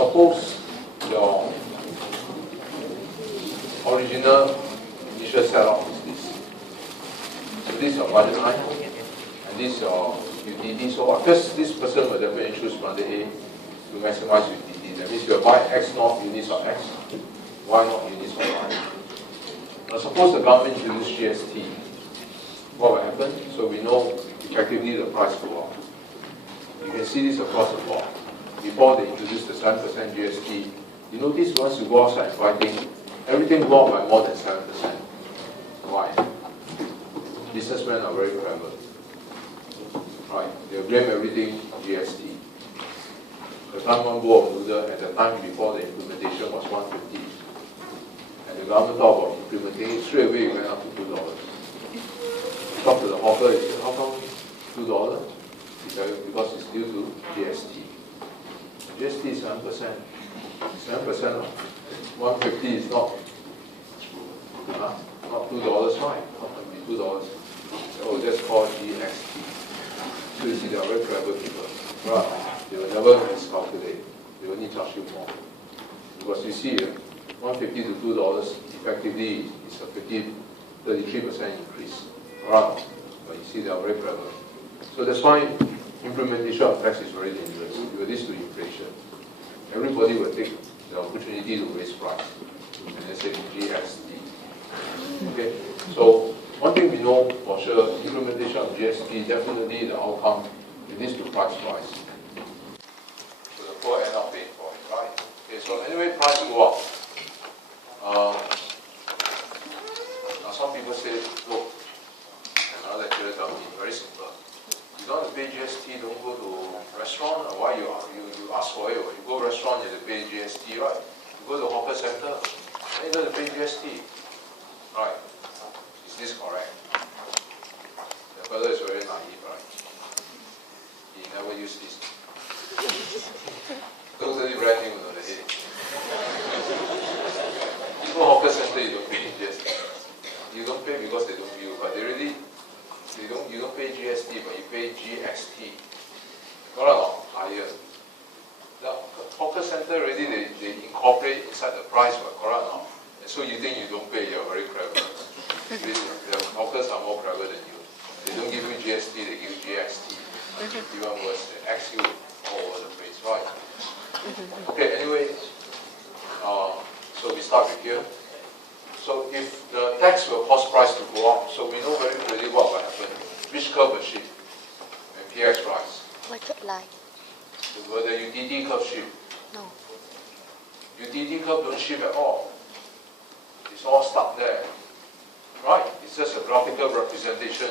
suppose your original initial sell-off is this. So this is your budget line, and this is your utility. So first, this person will definitely choose Monday A to maximize utility. That means you buy X naught units of X, Y naught units of Y. Now suppose the government introduces GST. What will happen? So we know effectively the price go up. You can see this across the board. Before they introduced the 7% GST, you notice once you go outside and buy things, everything go up by more than 7%. Why? Businessmen are very clever. Right? They'll blame everything on GST. The time one bowl of noodle at the time before the implementation was 150. And the government thought about implementing it, straight away it went up to $2. Talk to the hawker, he said, how come $2? Because it's due to GST. GST is 7%. 7% of 150 is not $2, right? Not going to be $2. So that's called GST. So you see, they are very clever people. Right? They will never miscalculate. They will only charge you more. Because you see, 150 to $2 effectively is a 33% increase. Right? But you see, they are very clever. So that's why implementation of tax is very dangerous. It leads to inflation. Everybody will take the opportunity to raise price. And they say GST. Okay? So one thing we know for sure, implementation of GST, definitely the outcome, it leads to price rise. So the poor end up paying for it, right? Okay, so anyway, price go up. Now some people say, look, another lecturer told me, very simple. You don't have to pay GST, don't go to restaurant, or why you ask for it, or you go restaurant, you have to pay GST, right? You go to hawker center, then you don't have to pay GST. Right? Is this correct? The fellow is very naive, right? He never used this. Totally brand new on the head. You go hawker center, you don't pay GST. You don't pay because they don't bill, but you don't pay GST, but you pay GXT. Correct or not? Higher. The hawker center already they incorporate inside the price, but correct or not? And so you think you don't pay, you're very clever. The hawkers are more clever than you. They don't give you GST, they give you GXT. Even worse, they X you all over the place, right? Okay, anyway, so we start with here. So if the tax will cause price to go up, so we know very clearly what will happen. Which curve will shift when PX rise? Market line. Will the UTT curve shift? No. UTT curve don't shift at all. It's all stuck there. Right? It's just a graphical representation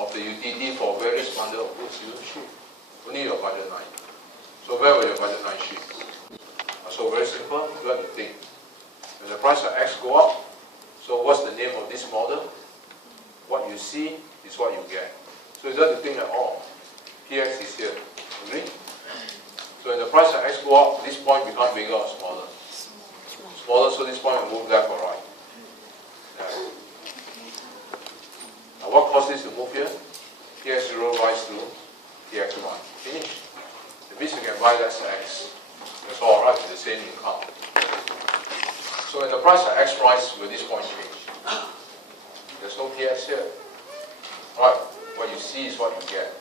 of the UTT for various bundle of goods. You don't shift. Only your budget line. So where will your budget line shift? So very simple, you have to think. When the price of X go up, so what's the name of this model? What you see is what you get. So you don't have to think at all. PX is here. Agree? So when the price of X go up, this point becomes bigger or smaller? Smaller, so this point will move left or right. Yeah. Now what caused this to move here? PX0 rise to PX1. Finish. That means you can buy less X. That's all right, with the same income. So when the price of X rise, will this point change? There's no PX here. Right, what you see is what you get.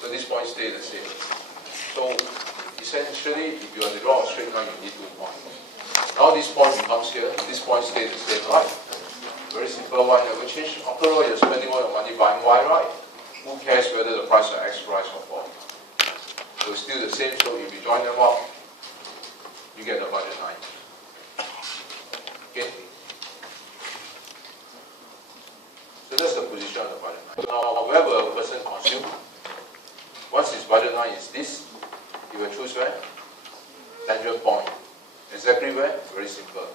So this point stays the same. So essentially, if you want to draw a straight line, you need 2 points. Now this point becomes here, this point stays the same, right? Very simple, Y never change. After all, you're spending all your money buying Y, right? Who cares whether the price of X rise or fall? So it's still the same, so if you join them up, you get the budget line. Okay? So that's the position of the budget line. Now, wherever a person consumes, once his budget line is this, he will choose where? Tangent point. Exactly where? Very simple.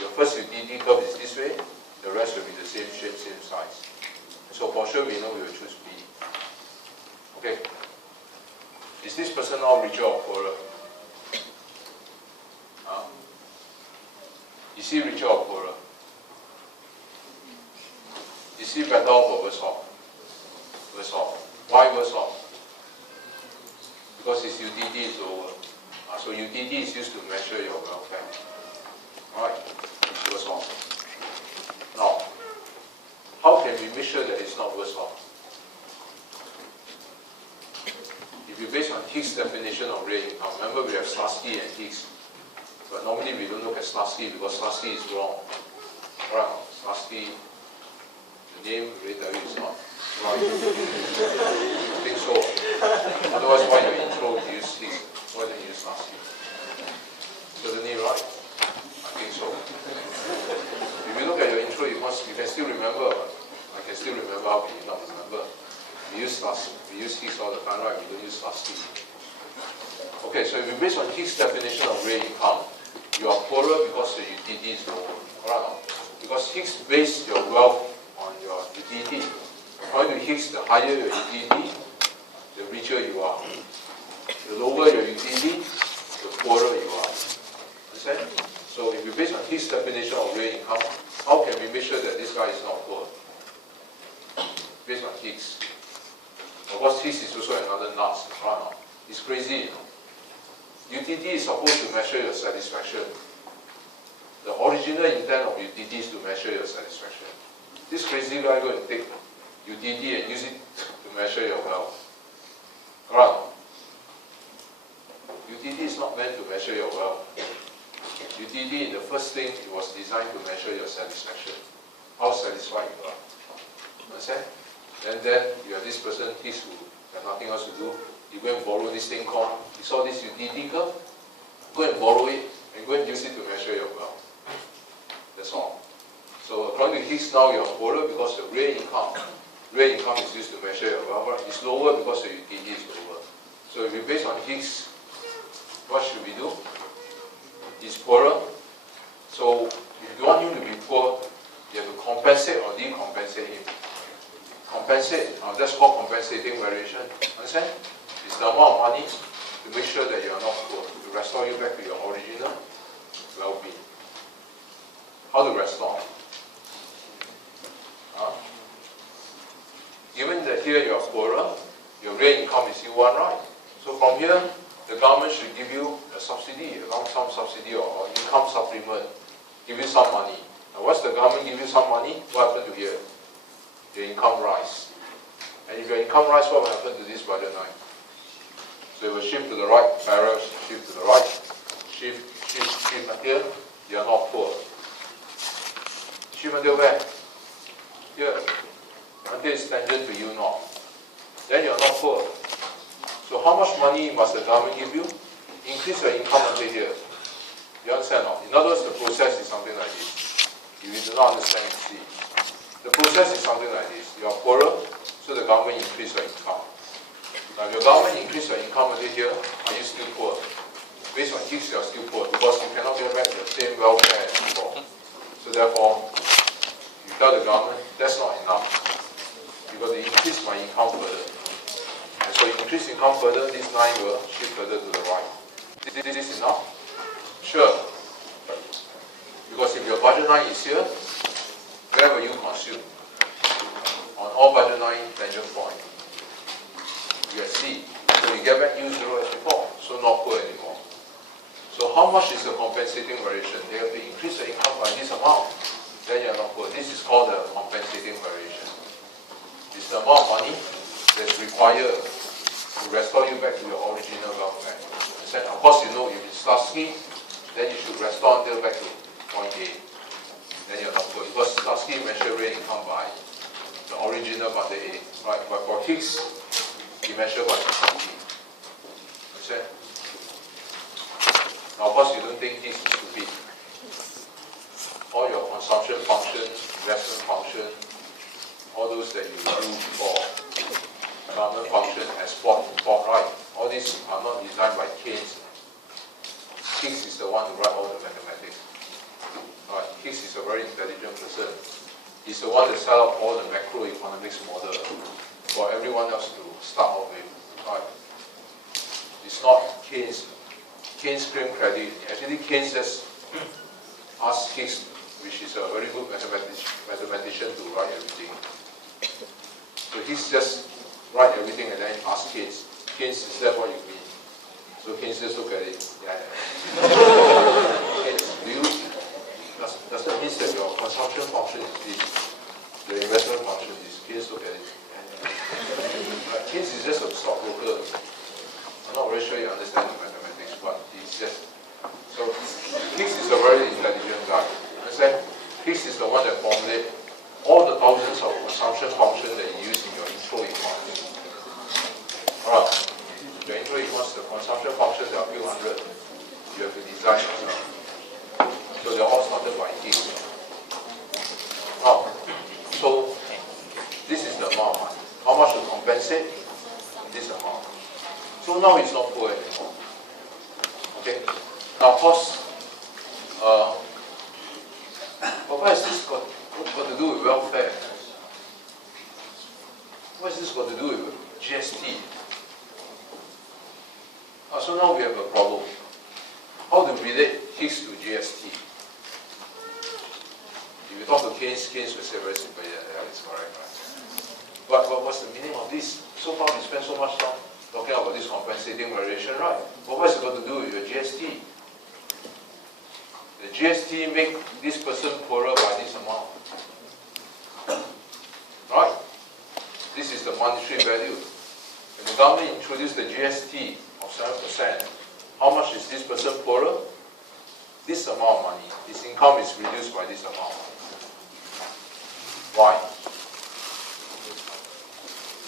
Your first utility curve is this way, the rest will be the same shape, same size. So for sure we know we will choose B. Okay. Is this person now richer or poorer? Huh? Is he richer or poorer? Is he better off or worse off? Worse off. Why worse off? Because his utility is lower. So utility is used to measure your welfare. Alright, it's worse off. Now, how can we make sure that it's not worse off? If you base on Hicks' definition of real income, remember we have Slutsky and Hicks. But normally we don't look at Slutsky because Slutsky is wrong. Right? Slutsky, the name will tell you it's not right. I think so. Otherwise, why your intro you use Hicks? Why don't you use Slutsky? Certainly right. I think so. If you look at your intro, you can still remember. I can still remember. How can you not remember? We use Hicks all the time, right? We don't use Slutsky. Okay, so if you base on Hicks' definition of real income, you are poorer because your utility is lower. Right? Because Hicks based your wealth on your utility. According to Hicks, the higher your utility, the richer you are. The lower your utility, the poorer you are. Understand? So if you base on Hicks' definition of real income, how can we make sure that this guy is not poor? Based on Hicks. Of course, Hicks is also another nuts. Right? It's crazy, you know. Utility is supposed to measure your satisfaction. The original intent of utility is to measure your satisfaction. This crazy guy going to take utility and use it to measure your wealth. Right? Utility is not meant to measure your wealth. Utility, in the first thing, it was designed to measure your satisfaction. How satisfied you are. Understand? And then you have this person, Hicks, who has nothing else to do. You go and borrow this thing called, you saw this utility curve? Go and borrow it and go and use it to measure your wealth. That's all. So according to Hicks, now you're poorer because the real income is used to measure your wealth. It's lower because the utility is lower. So if you base on Hicks, what should we do? He's poorer. So if you want him to be poor, you have to compensate or decompensate him. Compensate, that's called compensating variation. Understand? It's the amount of money to make sure that you are not poor, to restore you back to your original well-being. How to restore? Given that here you are poorer, your real income is still one, right? So from here, the government should give you a subsidy, a lump sum subsidy or income supplement, give you some money. Now once the government give you some money, what happened to here? Your income rise. And if your income rise, what will happen to this budget line? So it will shift to the right, barrel shift to the right, shift until you are not poor. Shift until where? Here. Until it's tangent to you not. Then you are not poor. So how much money must the government give you? Increase your income until here. You understand or not? In other words, the process is something like this. If you do not understand, you see. The process is something like this. You are poorer, so the government increase your income. Now, if your government increase your income until here, are you still poor? Based on Hicks, you are still poor because you cannot get back the same welfare as before. So therefore, you tell the government, that's not enough. Because they increase my income further. And so you increase income further, this line will shift further to the right. Is this enough? Sure. Because if your budget line is here, where will you consume? On all budget line tangent point. You are C. So you get back U0 as before, so not poor anymore. So how much is the compensating variation? They have to increase the income by this amount. Then you are not poor. This is called the compensating variation. It's the amount of money that's required to restore you back to your original welfare. Of course, you know if it's Slutsky, then you should restore until back to point A. Then you're not poor. Because Slutsky measure real income by the original budget A. Right? But for Hicks, he measure by utility. Understand? Now, of course, you don't think Hicks is stupid. All your consumption function, investment function, all those that you do for government function, export, import, right? All these are not designed by Keynes. Hicks is the one who write all the mathematics. Right? Hicks is a very intelligent person. He's the one that set up all the macroeconomics model for everyone else to start off with. Right? It's not Keynes. Keynes claim credit. Actually, Keynes just asked Hicks, which is a very good mathematician, to write everything. So Hicks just write everything and then ask Keynes. Keynes, is that what you mean? So can you just look at it? Yeah. Okay. Does that mean that your consumption function is this? The investment function is this? Can you just look at it? Yeah. Keynes is just a stockbroker. I'm not very sure you understand the mathematics, but he's just... So Hicks is a very intelligent guy. Understand? Hicks is the one that formulated all the thousands of consumption functions that you use in your intro econ. Alright. Your intro econ, the consumption functions, there are a few hundred. You have to design yourself. So they're all started by Hicks. Now, so this is the amount of money. How much to compensate? This amount. So now it's not poor anymore. Okay? Now, of course, but what has this got to do with welfare? What has this got to do with GST? So now we have a problem. How to relate Hicks to GST? If you talk to Keynes, Keynes will say very simple, yeah, it's correct, right? But what's the meaning of this? So far we spent so much time talking about this compensating variation, right? But what's it got to do with your GST? The GST make this person poorer by this amount. Right? This is the monetary value. When the government introduced the GST of 7%, how much is this person poorer? This amount of money. His income is reduced by this amount. Why?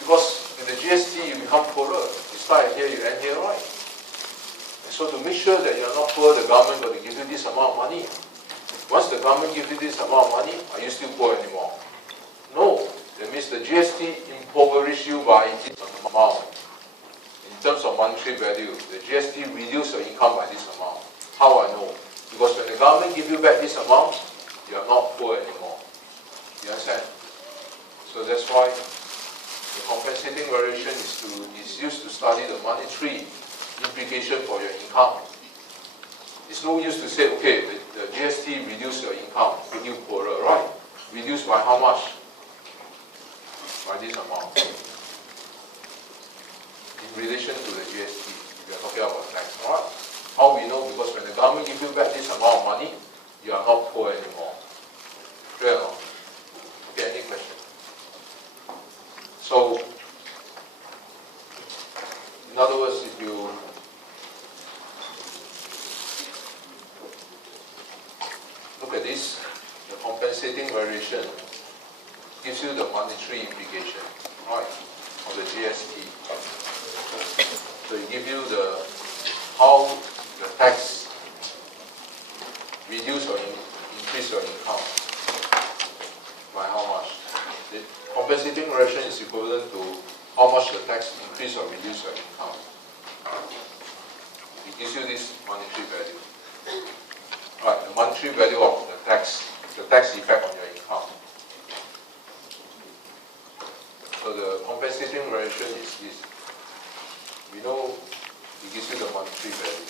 Because with the GST you become poorer. You start here, you end here, right? And so to make sure that you're not poor, the government got to give you this amount of money. Once the government gives you this amount of money, are you still poor anymore? No. That means the GST impoverish you by this amount. In terms of monetary value, the GST reduce your income by this amount. How I know? Because when the government gives you back this amount, you are not poor anymore. You understand? So that's why the compensating variation is used to study the monetary implication for your income. It's no use to say, okay, the GST reduce your income, make you poorer, right? Reduced by how much? By this amount. In relation to the GST, we are talking about tax, alright? How we know? Because when the government gives you back this amount of money, you are not poor anymore. Clear or not? Okay, any question? So, in other words, if you look at this, the compensating variation gives you the monetary implication, right, of the GST. So it gives you how the tax reduce or increase your income by how much. The compensating variation is equivalent to how much the tax increase or reduce your income. It gives you this monetary value. Right, the monetary value of the tax effect on your income. So the compensating variation is this. We know it gives you the monetary value.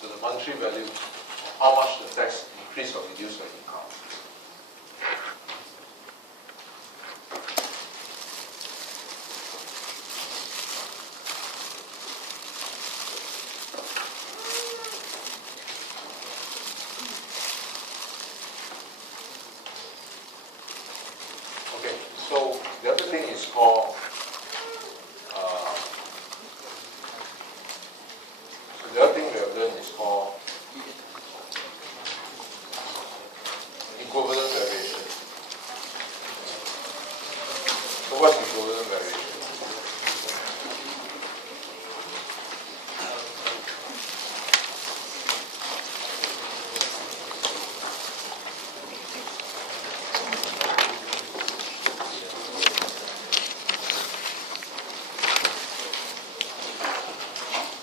So the monetary value of how much the tax increase or reduce your income. Okay, so